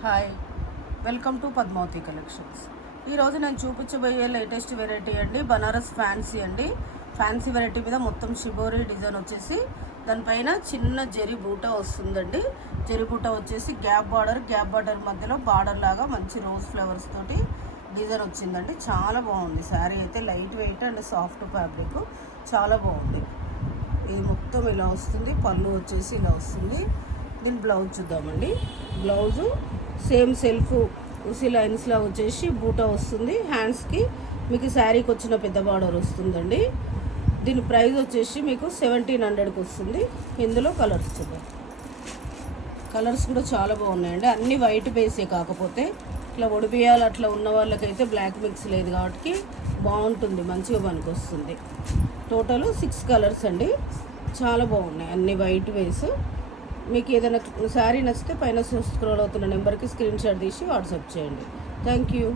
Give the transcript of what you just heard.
Hi, welcome to Padmavati collections. ఈరోజు నేను చూపించబోయే లేటెస్ట్ వెరైటీ అండి బనారస్ ఫ్యాన్సీ అండి. ఫ్యాన్సీ వెరైటీ మీద మొత్తం షిబోరి డిజైన్ వచ్చేసి దానిపైన చిన్న జరీ బూటా వస్తుందండి. జరీ బూటా వచ్చేసి గ్యాప్ బార్డర్ మధ్యలో బార్డర్ లాగా మంచి రోజ్ ఫ్లవర్స్ తోటి డిజైన్ వచ్చిందండి. చాలా బాగుంది. శారీ అయితే light weight and soft fabric, చాలా బాగుంది. ఇది మొత్తం ఇలా వస్తుంది. పళ్ళు వచ్చేసి ఇలా వస్తుంది. దీని బ్లౌజ్ చూద్దామండి. బ్లౌజు సేమ్ సెల్ఫ్ ఉసి లైన్స్లా వచ్చేసి బూటా వస్తుంది. హ్యాండ్స్కి మీకు శారీకి వచ్చిన పెద్ద బార్డర్ వస్తుందండి. దీని ప్రైస్ వచ్చేసి మీకు 1700కి వస్తుంది. ఇందులో కలర్స్ చూద్దాం. కలర్స్ కూడా చాలా బాగున్నాయండి. అన్నీ వైట్ బేసే, కాకపోతే ఇట్లా ఒడిపియాలు అట్లా ఉన్న వాళ్ళకైతే బ్లాక్ మిక్స్ లేదు కాబట్టి బాగుంటుంది, మంచిగా పనికి వస్తుంది. టోటల్ 6 కలర్స్ అండి. చాలా బాగున్నాయి, అన్ని వైట్ వేస్. మీకు ఏదైనా శారీ నచ్చితే పైన స్క్రోల్ అవుతున్న నెంబర్కి స్క్రీన్ షాట్ తీసి వాట్సాప్ చేయండి. Thank you.